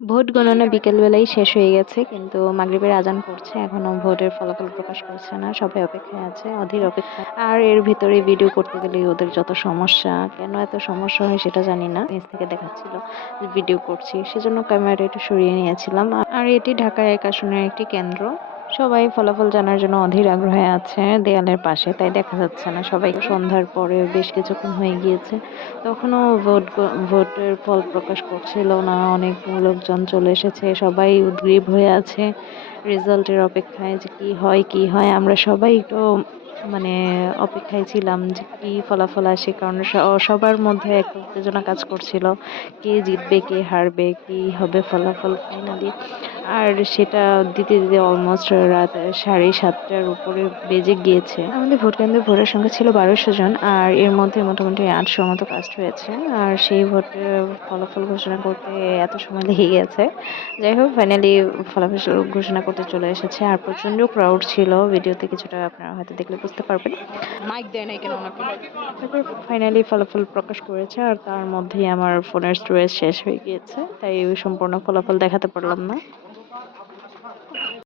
Vote গণনা বিকেলবেলাই শেষ হয়ে গেছে, কিন্তু মাগরিবের আজান পড়ছে, এখনো ভোটের ফলাফল প্রকাশ করছে না। সবাই অপেক্ষায় আছে, অধীর অপেক্ষা। আর এর ভিতরে ভিডিও করতে গেলে ওদের যত সমস্যা, কেন এত সমস্যা হয় সেটা জানি না। নিজ থেকে দেখাচ্ছিল যে ভিডিও করছি, সেজন্য ক্যামেরাটা একটু সরিয়ে নিয়েছিলাম। আর এটি ঢাকার ১ আসনের একটি কেন্দ্র। সবাই ফলাফল জানার জন্য অধীর আগ্রহে আছে দেয়ালের পাশে, তাই দেখা যাচ্ছে না সবাই। সন্ধ্যার পরে বেশ কিছুক্ষণ হয়ে গিয়েছে, তখনও ভোটের ফল প্রকাশ করছিল না। অনেক লোকজন চলে এসেছে, সবাই উদগ্রীব হয়ে আছে রেজাল্টের অপেক্ষায় যে কি হয় কি হয়। আমরা সবাই একটু মানে অপেক্ষায় ছিলাম যে কি ফলাফল আসে, কারণ সবার মধ্যে একটা উত্তেজনা কাজ করছিল, কে জিতবে কে হারবে, কি হবে ফলাফল ফাইনালি। আর সেটা দিতে দিতে অলমোস্ট রাত 7:30-টার উপরে বেজে গিয়েছে। আমাদের ভোট কেন্দ্রে ভোটার সংখ্যা ছিল ১২০০ জন, আর এর মধ্যে মোটামুটি ৮০০ মতো কাস্ট হয়েছে। আর সেই ভোটের ফলাফল ঘোষণা করতে এত সময় লেগে গেছে। যাই হোক, ফাইনালি ফলাফল ঘোষণা করতে চলে এসেছে। আর প্রচন্ড ক্রাউড ছিল, ভিডিওতে কিছুটা আপনারা হয়তো দেখলে বুঝতে পারবেন। মাইক দেয় নাই কেন ওনাকে? তারপর ফাইনালি ফলাফল প্রকাশ করেছে, আর তার মধ্যেই আমার ফোনের স্টোরেজ শেষ হয়ে গিয়েছে, তাই সম্পূর্ণ ফলাফল দেখাতে পারলাম না।